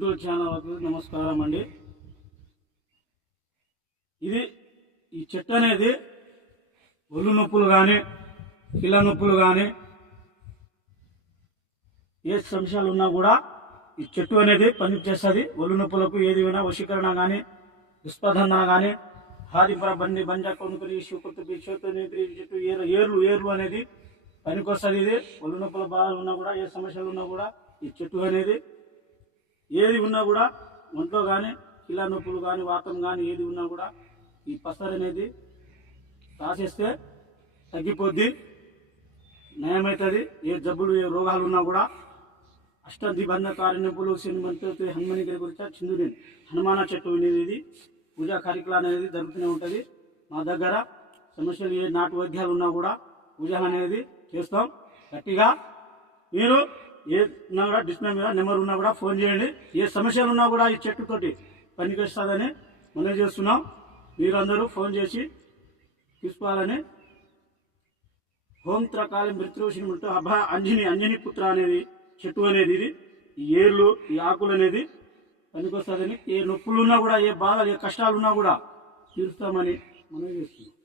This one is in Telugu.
యూట్యూబ్ ఛానల్కు నమస్కారం అండి. ఈ చెట్టు అనేది ఒళ్ళు నొప్పులు కానీ కీళ్ళ నొప్పులు కానీ ఏ సమస్యలు ఉన్నా కూడా ఈ చెట్టు అనేది పనిచేస్తుంది. ఒళ్ళు నొప్పులకు ఏది వినా వశీకరణ కానీ దుష్పదందన కానీ హాదిపుర బండి బంజా కొనుక్కుని శివకుర్తి చెట్టు ఏర్లు అనేది పనికొస్తుంది. ఇది ఒళ్ళు నొప్పుల బాధలు ఉన్నా కూడా ఏ సమస్యలు ఉన్నా కూడా ఈ చెట్టు అనేది ఏది ఉన్నా కూడా ఒంట్లో కానీ కీళ్ళ నొప్పులు కానీ వాతం కానీ ఏది ఉన్నా కూడా ఈ పసరు అనేది రాసేస్తే తగ్గిపోద్ది, నయమవుతుంది. ఏ జబ్బులు ఏ రోగాలు ఉన్నా కూడా అష్టదిబంధ కారణ్యపులు శనిమంతో హనుమని గారి గురించి చిందుని హనుమాన చెట్టు అనేది ఇది పూజా కార్యక్రమాలు అనేది జరుగుతూనే ఉంటుంది. మా దగ్గర సమస్యలు ఏ నాటు వైద్యాలు ఉన్నా కూడా పూజలు అనేది చేస్తాం. గట్టిగా మీరు ఏ ఉన్నా కూడా డిస్ప్లే మీద నెంబర్ ఉన్నా కూడా ఫోన్ చేయండి. ఏ సమస్యలు ఉన్నా కూడా ఈ చెట్టుతోటి పనికొస్తుందని మనం చేస్తున్నాం. మీరందరూ ఫోన్ చేసి తీసుకోవాలని. హోంత్రకాలి మృత్యుషిని ముట్టు అభా అంజని పుత్ర అనేది చెట్టు అనేది ఇది ఈ ఏర్లు ఈ ఆకులు అనేది పనికొస్తుందని. ఏ నొప్పులు ఉన్నా కూడా ఏ బాధలు ఏ కష్టాలు ఉన్నా కూడా తీరుస్తామని మనం చేస్తున్నాం.